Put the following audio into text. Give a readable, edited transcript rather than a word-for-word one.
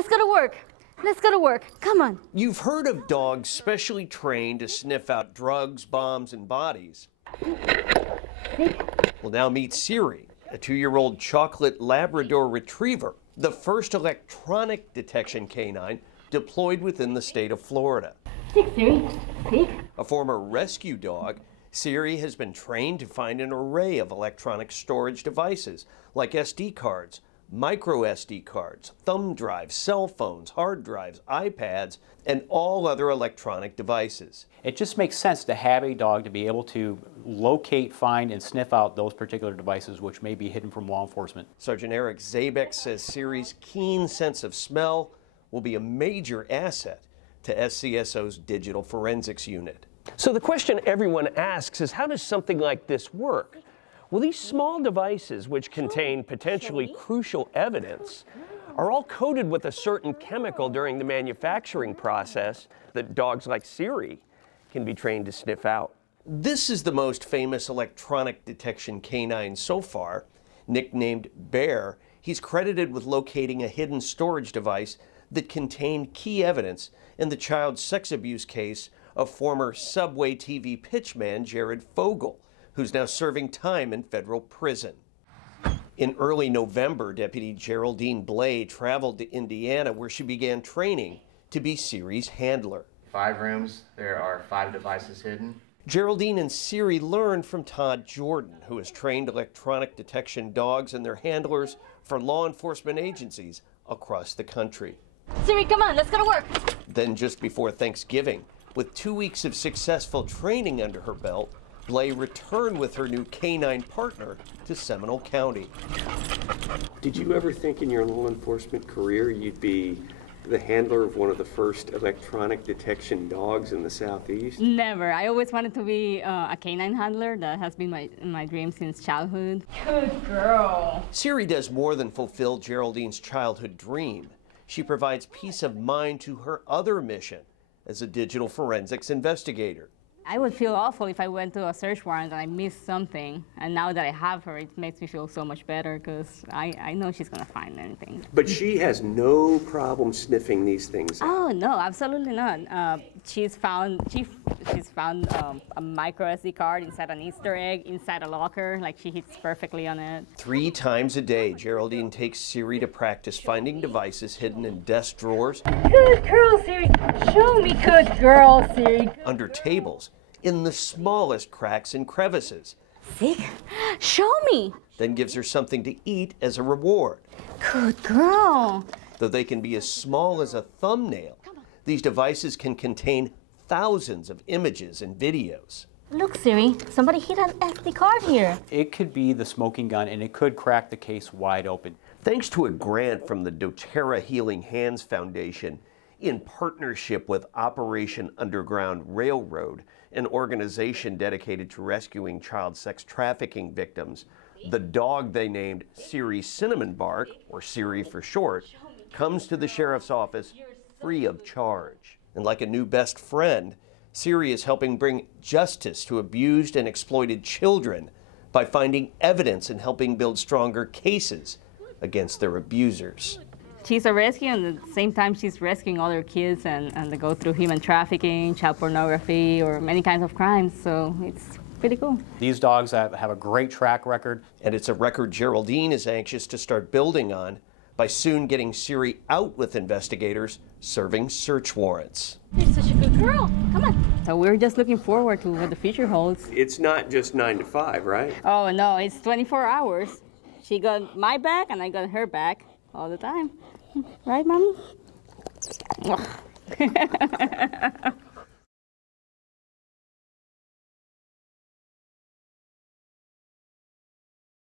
let's go to work. Let's go to work. Come on. You've heard of dogs specially trained to sniff out drugs, bombs, and bodies. Well, now meet Siri, a 2-year-old chocolate Labrador retriever, the first electronic detection canine deployed within the state of Florida. Sit, Siri. Sit. A former rescue dog, Siri has been trained to find an array of electronic storage devices like SD cards, micro SD cards, thumb drives, cell phones, hard drives, iPads, and all other electronic devices. It just makes sense to have a dog to be able to locate, find, and sniff out those particular devices which may be hidden from law enforcement. Sergeant Eric Zabek says Siri's keen sense of smell will be a major asset to SCSO's digital forensics unit. So the question everyone asks is, how does something like this work? Well, these small devices, which contain potentially crucial evidence, are all coated with a certain chemical during the manufacturing process that dogs like Siri can be trained to sniff out. This is the most famous electronic detection canine so far. Nicknamed Bear, he's credited with locating a hidden storage device that contained key evidence in the child sex abuse case of former Subway TV pitchman Jared Fogle, who's now serving time in federal prison. In early November, Deputy Geraldine Blay traveled to Indiana, where she began training to be Siri's handler. 5 rooms, there are 5 devices hidden. Geraldine and Siri learned from Todd Jordan, who has trained electronic detection dogs and their handlers for law enforcement agencies across the country. Siri, come on, let's go to work. Then just before Thanksgiving, with 2 weeks of successful training under her belt, Blay returned with her new canine partner to Seminole County. Did you ever think in your law enforcement career you'd be the handler of one of the first electronic detection dogs in the Southeast? Never. I always wanted to be a canine handler. That has been my dream since childhood. Good girl. Siri does more than fulfill Geraldine's childhood dream. She provides peace of mind to her other mission as a digital forensics investigator. I would feel awful if I went to a search warrant and I missed something. And now that I have her, it makes me feel so much better because I know she's going to find anything. But she has no problem sniffing these things out. Oh, no, absolutely not. She's found a micro SD card inside an Easter egg, inside a locker. Like, she hits perfectly on it. 3 times a day, Geraldine takes Siri to practice finding devices hidden in desk drawers. Good girl, Siri. Show me good girl, Siri. Under tables, in the smallest cracks and crevices. See? Show me. Then gives her something to eat as a reward. Good girl. Though they can be as small as a thumbnail, these devices can contain thousands of images and videos. Look, Siri, somebody hid an SD card here. It could be the smoking gun, and it could crack the case wide open. Thanks to a grant from the doTERRA Healing Hands Foundation, in partnership with Operation Underground Railroad, an organization dedicated to rescuing child sex trafficking victims, the dog they named Siri Cinnamon Bark, or Siri for short, comes to the sheriff's office free of charge. And like a new best friend, Siri is helping bring justice to abused and exploited children by finding evidence and helping build stronger cases against their abusers. She's a rescue, and at the same time she's rescuing other kids and they go through human trafficking, child pornography, or many kinds of crimes, so it's pretty cool. These dogs have a great track record. And it's a record Geraldine is anxious to start building on by soon getting Siri out with investigators serving search warrants. You're such a good girl. Come on. So we're just looking forward to what the future holds. It's not just 9 to 5, right? Oh, no, it's 24 hours. She got my back and I got her back all the time. Right, Mommy?